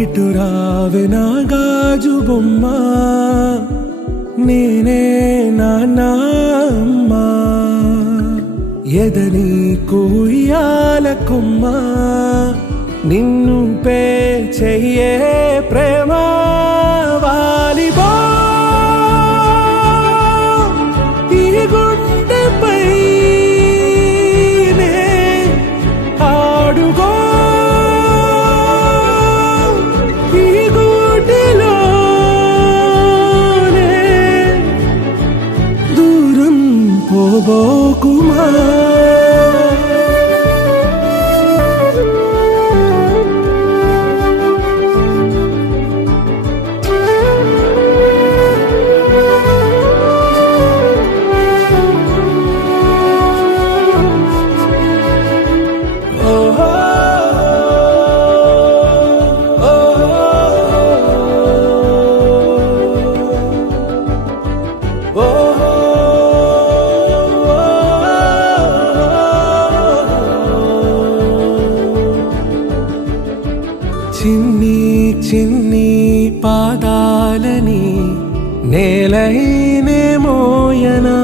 ఇటు రావే నా గాజు బొమ్మ, నేనే నాన్నమ్మ. ఎదని కూయాల కొమ్మ, నిన్ను పే చెయ్యే ప్రేమ. వాలిబా ఈ గుండెపై నే ఆడుగో, ఈ గుడిలోనే దూరం పోబోకుమా. చిన్ని చిన్ని పాదాలని నేలైనే మోయనా,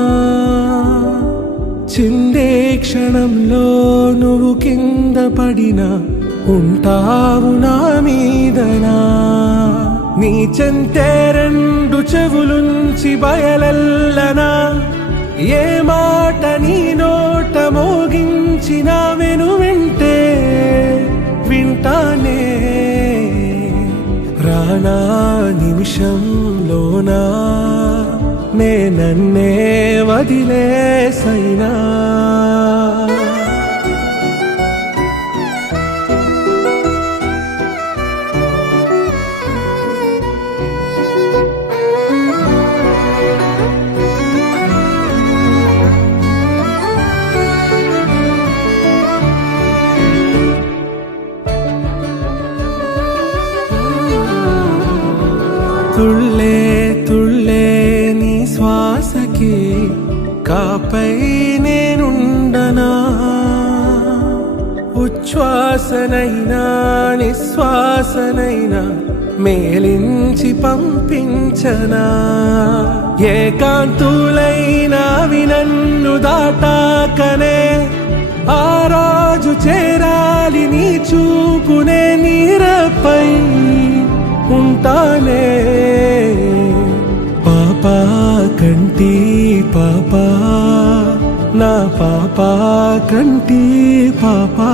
చిందే క్షణంలో నువ్వు కింద పడినా ఉంటావు నా మీదనా. నీ చెంతే రెండు చెవులుంచి బయలెల్లనా, ఏ మాట నీ నోట మోగించిన వెను వింటే వింటానే. రానా నిమిషంలోనా నే నన్నే వదిలేసైనా. తుళ్ళే తుళ్ళే నీ శ్వాసకి కాపై నేనుండనా, ఉచ్ఛ్వాసనైనా నిశ్వాసనైనా మేలించి పంపించనా. ఏకాంతులైనవి నన్ను దాటాకనే ఆ రాజు చేరాలి నీ చూపునే నీరపై ఉంటానే. పాపా కంటి పాపా, నా పాపా కంటి పాపా.